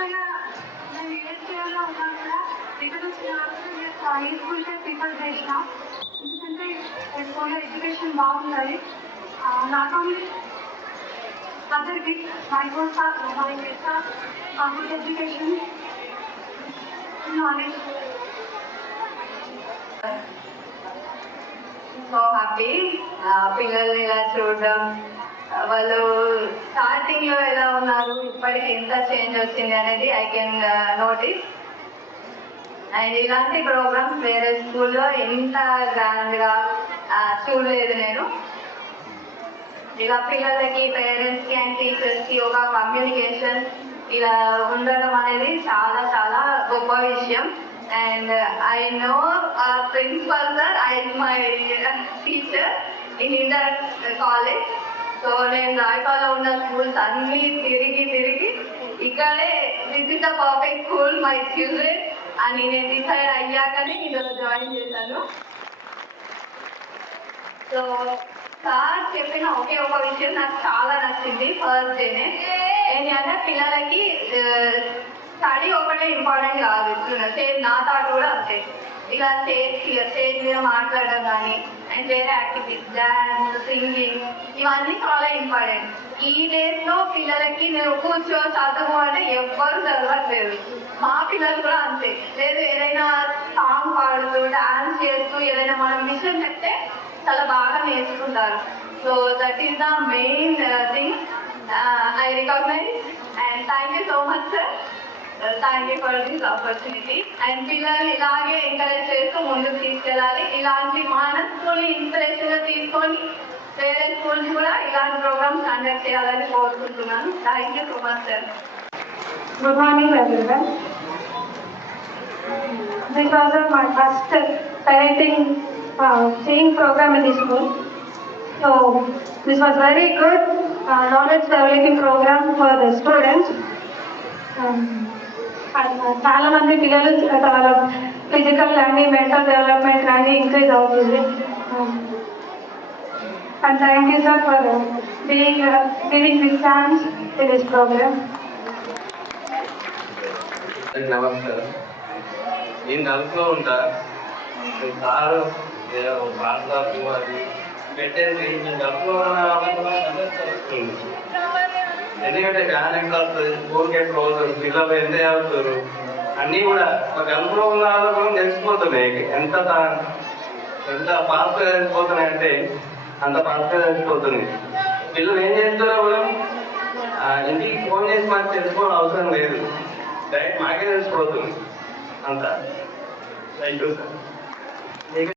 కొత్తగా నేను ఏ స్టేజ్లో ఉన్నా కూడా ఇక్కడ వచ్చిన ఈ స్కూల్కే ప్రిఫర్ చేసిన. ఎందుకంటే స్కూల్లో ఎడ్యుకేషన్ బాగుంటుంది. నాట్ ఓన్లీ అందరికీ my good education, knowledge. So happy పిల్లల్ని ఇలా చూడడం, వాళ్ళు స్టార్టింగ్ లో ఎలా ఉన్నారు, ఇప్పటికి ఎంత చేంజ్ వచ్చింది అనేది ఐ కెన్ నోటీస్. అండ్ ఇలాంటి ప్రోగ్రామ్స్ వేరే స్కూల్లో ఎంత గ్రాండ్ గా చూడలేదు నేను. ఇలా పిల్లలకి, పేరెంట్స్ కి అండ్ టీచర్స్ కి ఒక కమ్యూనికేషన్ ఇలా ఉండడం అనేది చాలా చాలా గొప్ప విషయం. And I know principal sir I my teacher in inter college. So నేను రాయపాలో ఉన్న స్కూల్స్ అన్ని తిరిగి ఇక్కడే this is the perfect school my children అని నేను డిసైడ్ అయ్యాకనే ఇందులో జాయిన్ చేశాను. సో సార్ చెప్పిన ఒకే ఒక విషయం నాకు చాలా నచ్చింది ఫస్ట్ డేనే. ఏంటంటే పిల్లలకి స్టడీ ఒకటే ఇంపార్టెంట్ కాదు, సేమ్ నా థాట్ కూడా అంతే. ఇలా స్టేజ్ మీద మాట్లాడడం కానీ అండ్ వేరే యాక్టివిటీస్, డాన్స్, సింగింగ్, ఇవన్నీ చాలా ఇంపార్టెంట్. ఈ డేస్ లో పిల్లలకి నేను కూర్చో చదువు అంటే ఎవ్వరు చదవట్లేదు. మా పిల్లలు కూడా అంతే. లేదు ఏదైనా సాంగ్ పాడుతూ డాన్స్ చేస్తూ ఏదైనా మనం విషయం చెప్తే చాలా బాగా నేర్చుకుంటారు. So that is the main thing I recognize. And thank you so much sir, thank you for this opportunity. And పిల్లలు ఇలాగే ఎంకరేజ్ చేస్తూ ముందుకు తీసుకెళ్ళాలి. ఇలాంటి మన స్కూల్ని ఇన్స్పిరేషన్గా తీసుకొని వేరే స్కూల్స్ కూడా ఇలాంటి ప్రోగ్రామ్స్ కండక్ట్ చేయాలని కోరుకుంటున్నాను. Thank you so much sir. Good morning everyone. This was my first parenting singing program in the school. So this was very good knowledge developing program for the students. చాలా మంది పిల్లలు చాలా physical కానీ mental development కానీ increase అవుతుంది. And thank you sir for giving this chance in this program. నమస్కారం. నేను కలుపుతూ ఉంటా సారు వాట్సాప్ అది పెట్టేసి నేను కలుపుతూ ఎందుకంటే ఫ్యాన్ ఎంత వస్తుంది, స్కూల్కి ఎక్కడ అవుతుంది, పిల్లలు ఎంత చదువుతారు అన్నీ కూడా ఒక కలుపులో ఉన్న వాళ్ళు కూడా తెలిసిపోతున్నాయి. ఎంత ఫాస్ట్గా తెలిసిపోతున్నాయి అంటే అంత ఫాస్ట్గా తెలిసిపోతుంది. పిల్లలు ఏం చేస్తారో కూడా ఇంటికి ఫోన్ చేసి మనకు తెలుసుకోవడం అవసరం లేదు, డైరెక్ట్ మాకే తెలిసిపోతుంది అంతా. Thank you sir.